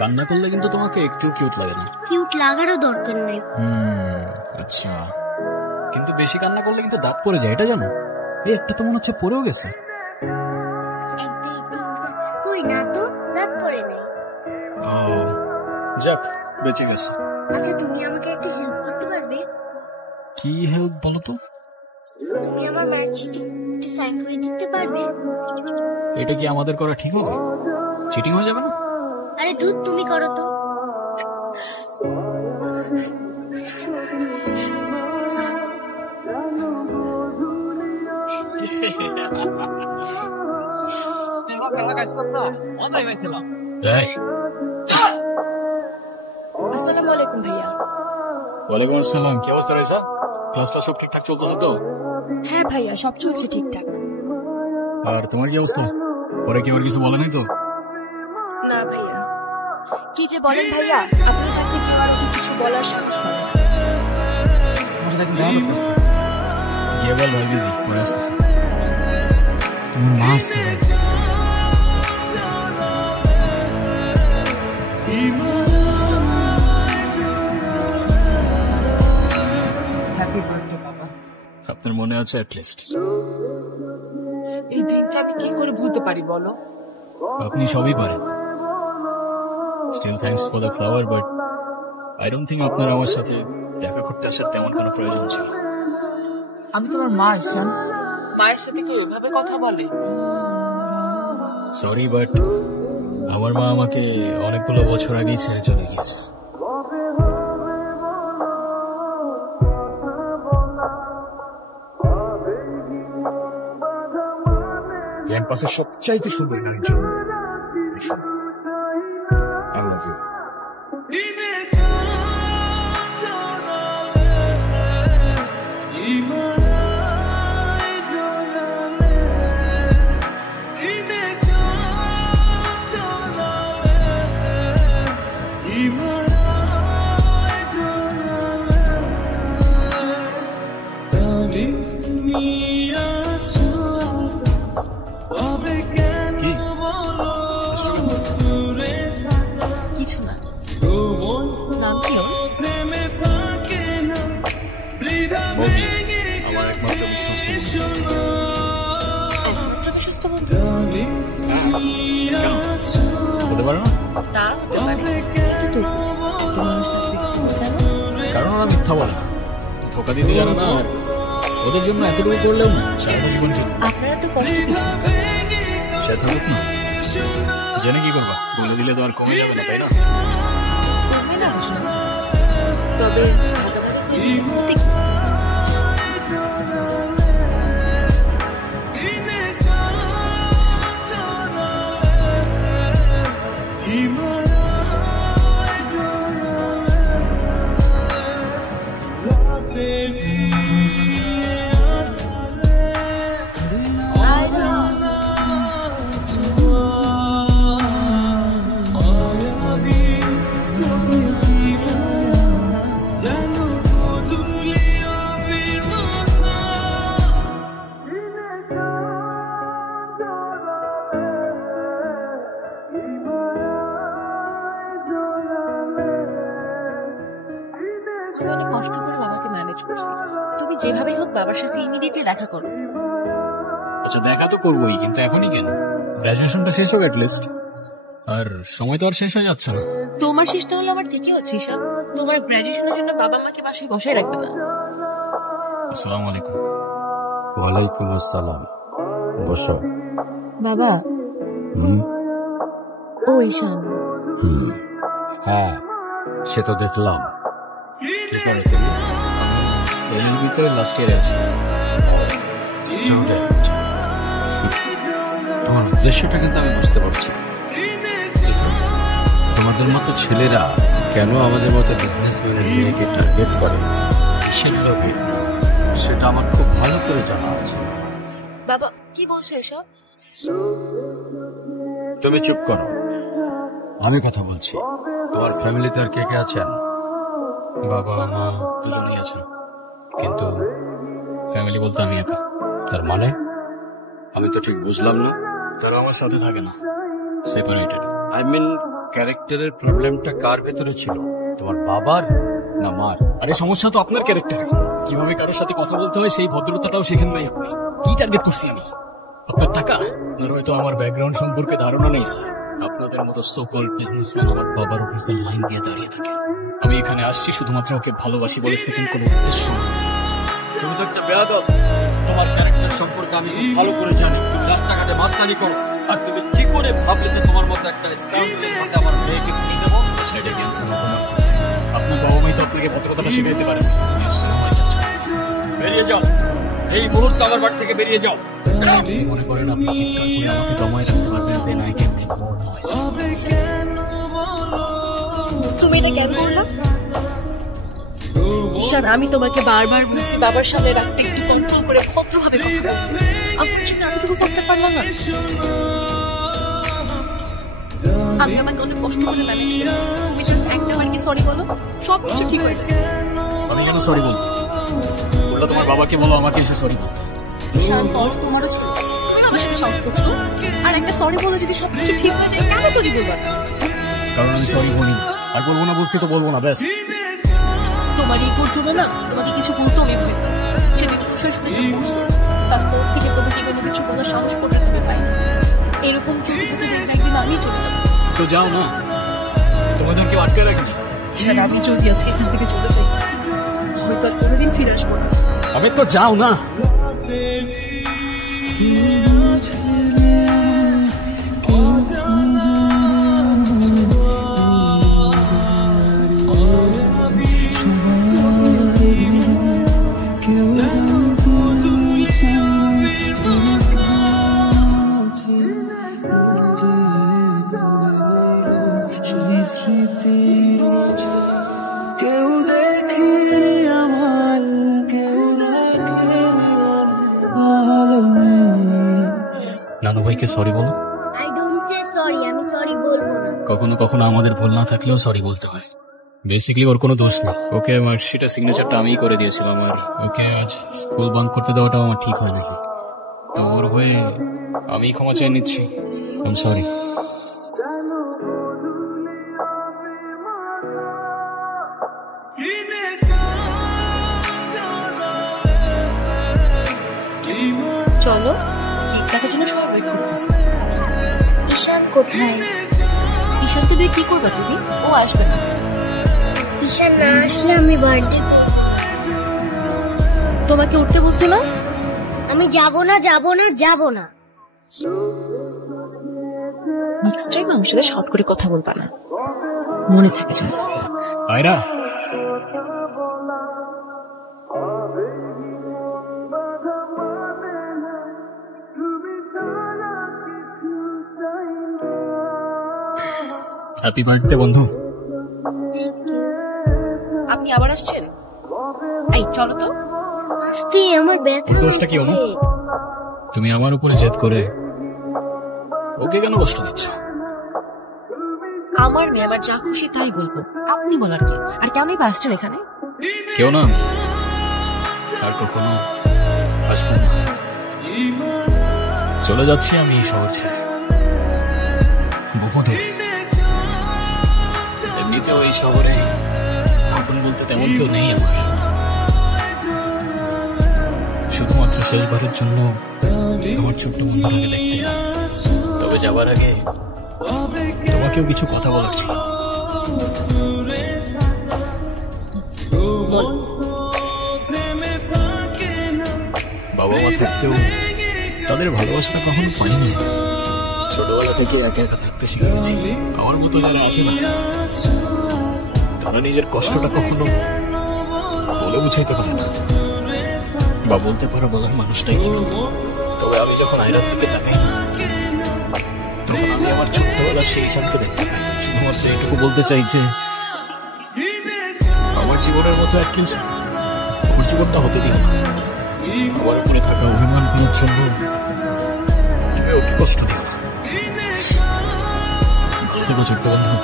কান্না করলে কিন্তু তোমাকে একটু কিউট লাগে না। কিউট লাগারও দরকার নেই। আচ্ছা, কিন্তু বেশি কান্না করলে কিন্তু দাঁত পড়ে যায়, এটা জানো? এই একটা তো মনে হচ্ছে পড়েও গেছে। কই না তো, দাঁত পড়ে নাই। যাক, বেঁচে গেছে। আচ্ছা, তুমি আমাকে একটা হেল্প করতে পারবে? কি হেল্প বলো তো? তুমি আমার মার্কশিটে একটু সাইন করে দিতে পারবে? এটা কি আমাদের করা ঠিক হবে? চিটিং হয়ে যাবে না? আরে দুধ, তুমি করো তো। আসসালামু আলাইকুম ভাইয়া। ওয়ালাইকুম আসসালাম। কি অবস্থা রয়েছে? ক্লাস সব ঠিকঠাক চলতেছে তো? হ্যাঁ ভাইয়া, সব চলছে ঠিকঠাক। আর তোমার কি অবস্থা? পরে কি আর কিছু বলে নাই তো? না ভাইয়া। কি যে বলেন ভাইয়া, আপনি থাকতে কেউ আমাকে কিছু বলার সাহস পাবে না। গিয়ে বল ভাই দিদি পরে আসতেছে। তোমার মা আসছে। হ্যাপি বার্থডে বাবা। আপনার মনে আছে অ্যাটলিস্ট? এই দিনটা আমি কি করে ভুলতে পারি বলো? আপনি সবই পারেন। Still thanks for the flower, but I don't think আপনার আমার সাথে দেখা করতে আসার তেমন কোনো প্রয়োজন ছিল। আমি তোমার মা ঈশান, মায়ের সাথে কেউ এভাবে কথা বলে? সরি, বাট আমার মা আমাকে অনেকগুলো বছর আগেই ছেড়ে চলে গিয়েছে। ক্যাম্পাসের সবচাইতে সুন্দর নারীর জন্য I love you. কিছু না। নাম কি? আমার একমাত্র বিশ্বস্ত বন্ধু। হতে পারে না? তা হতে পারে, কিন্তু এত মানুষ থাকবে কেন? কারণ ওরা মিথ্যা বলে না, ধোকা দিতে জানে না, আর ওদের জন্য এতটুকু করলেও না সারাটা জীবন। আপনারা তো কষ্ট কিছু সে থাকুক না, জেনে কি করবা? বলে দিলে তো আর কমে যাবে না, তাই না? কমে যাচ্ছে না, তবে বলতে কি? আমি অনেক কষ্ট করে বাবাকে ম্যানেজ করছি। তুমি যেভাবে হোক বাবার সাথে ইমিডিয়েটলি দেখা করো। আচ্ছা, দেখা তো করবোই, কিন্তু এখনই কেন? গ্রাজুয়েশনটা শেষ হোক অ্যাটলিস্ট। আর সময় তো আর শেষ হয়ে যাচ্ছে না। তোমার শেষ না হলে আমার ঠিকই হচ্ছে ঈশান। তোমার গ্রাজুয়েশনের জন্য বাবা মাকে বাসায় বসায় রাখবে না। আসসালামু আলাইকুম। ওয়ালাইকুম আসসালাম। বসো। বাবা। ও ঈশান। হ্যাঁ, সে তো দেখলাম। এলএলবিতে লাস্ট ইয়ারে আছি। তোমার উদ্দেশ্যটা কিন্তু আমি বুঝতে পারছি। তোমাদের মতো ছেলেরা কেন আমাদের মতো বিজনেসম্যানের মেয়েকে টার্গেট করে, কিসের লোভে, সেটা আমার খুব ভালো করে জানা আছে। বাবা কি বলছো এসব? তুমি চুপ করো, আমি কথা বলছি। তোমার ফ্যামিলিতে আর কে কে আছেন? বাবা মা দুজনেই আছেন, কিন্তু ফ্যামিলি বলতে আমি একা। তার মানে? আমি তো ঠিক বুঝলাম না। তারা আমার সাথে থাকে না, সেপারেটেড। আই মিন ক্যারেক্টারের প্রবলেমটা কার ভেতরে ছিল, তোমার বাবার না মার? আরে সমস্যা তো আপনার ক্যারেক্টারে। কিভাবে কারোর সাথে কথা বলতে হয় সেই ভদ্রতাটাও শেখেন নাই আপনি। কি টার্গেট করছি আমি? আপনার টাকা? আপনার হয়তো আমার ব্যাকগ্রাউন্ড সম্পর্কে ধারণা নেই স্যার। আপনাদের মতো সো কল্ড বিজনেসম্যান আমার বাবার অফিসের লাইন দিয়ে দাঁড়িয়ে থাকে। আমি এখানে আসছি শুধুমাত্র ওকে ভালোবাসি বলে, সেকেন্ড কোনো উদ্দেশ্য নেই। তুমি তো একটা বেয়াদব। তোমার ক্যারেক্টার সম্পর্কে আমি খুব ভালো করে জানি। তুমি রাস্তাঘাটে মাস্তানি করো, আর তুমি কি করে ভাবলে যে তোমার মতো একটা স্কাউন্ডের সাথে আমার মেয়েকে কিনে দেবো? সেটা ক্যান্সেল হবে না। আপনার বাবা মাই তো আপনাকে ভদ্রতাটা শিখাইতে পারেন। বেরিয়ে যাও, এই মুহূর্তে আমার বাড়ি থেকে বেরিয়ে যাও। আপনি মনে করেন আপনি চিৎকার করে আমাকে দমায় রাখতে পারবেন? Then I can make more noise. তুমি এটা কেন করলো? ঈশান, আমি তোমাকে বারবার বলছি বাবার সামনে রাখতে, একটু কন্ট্রোল করে ভদ্রভাবে কথা বলতে। আমি জন্য এতটুকু করতে পারলাম না। আমি আমাকে অনেক কষ্ট করে ম্যানেজ করি। তুমি জাস্ট একটা বার কি সরি বলো, সব কিছু ঠিক হয়ে যাবে। আমি কেন সরি বলবো? বললো তোমার বাবাকে বলো আমাকে এসে সরি বলতে। ঈশান, ফল তোমারও ছিল, তুমি আমার সাথে সাহস করছো। আর একটা সরি বলো যদি সবকিছু ঠিক হয়ে যায়, কেন সরি বলবো না? কারণ আমি সরি বলি না। আর বলবো না বলছি তো বলবো না, ব্যাস। তোমার এই করতে না, তোমাকে কিছু বলতো আমি ভয়। সেদিন তুষার সাথে বসতো, তারপর থেকে তোমাকে কোনো কিছু বলার সাহস করে তুমি পাইনি। এরকম চলতে চলতে একদিন আমি চলে যাবো। তো যাও না, তোমাদের কেউ আটকে রাখি। ঈশান, আমি যদি আজকে এখান থেকে চলে যাই, হয়তো আর কোনোদিন ফিরে আসবো না। আমি তো যাও না। নানু ভাইকে সরি বলো। I don't say sorry, আমি সরি বলবো না। কখনো কখনো আমাদের ভুল না থাকলেও সরি বলতে হয়। বেসিক্যালি ওর কোনো দোষ নেই। ওকে মার্কশিটের সিগনেচারটা আমিই করে দিয়েছিলাম, আর ওকে আজ স্কুল বাঙ্ক করতে দেওয়াটাও আমার ঠিক হয় নাকি। তো ওর হয়ে আমি ক্ষমা চেয়ে নিচ্ছি। I am sorry. চলো, কেকটাকে জন্য সবাই ওয়েট করতেছে। ঈশান কোথায়? ঈশানকে দিয়ে কি করবে তুমি? ও আসবে না। ঈশান না আসলে আমি বার্থডে করব। তোমাকে উঠতে বলছিলাম। আমি যাব না, যাব না, যাব না। নেক্সট টাইম আমার সাথে শর্ট করে কথা বলবা না, মনে থাকে যেন। আয়রা, হ্যাপি বার্থডে বন্ধু। আপনি আবার আসছেন? এই চলো তো। আসতে আমার ব্যথা দোষটা কি হলো? তুমি আমার উপরে জেদ করে ওকে কেন কষ্ট দিচ্ছ? আমার মেয়ে, আমার যা খুশি তাই বলবো, আপনি বলার কি? আর কেনই বা আসছেন এখানে? কেউ না, আর কখনো আসবো না। চলে যাচ্ছি আমি এই শহর ছেড়ে, বহু দূরে। এমনিতেও এই শহরে আপন বলতে তেমন কেউ নেই আমার। শুধুমাত্র শেষবারের জন্য আমার ছোট্ট বন্ধুটাকে দেখতে। তবে যাবার আগে তোমাকেও কিছু কথা বলার ছিল। বাবা মা থাকতেও তাদের ভালোবাসাটা কখনো পাইনি। ছোটবেলা থেকে একা একা থাকতে শিখেছি। আমার মতো যারা আছে না, তারা নিজের কষ্টটা কখনো বলে বুঝাইতে পারে না, বা বলতে পারো বলার মানুষটাই কি। তবে আমি যখন আয়রার দিকে তাকাই না, তখন আমি আমার ছোট্টবেলার সেই ঈশানকে দেখতে পাই। শুধুমাত্র এটুকু বলতে চাই যে আমার জীবনের মতো অ্যাটলিস্ট আমার জীবনটা হতে দিও না। আমার উপরে থাকা অভিমানগুলোর জন্য তুমি ওকে কষ্ট দিও না। দেখো ছোট্ট বন্ধু,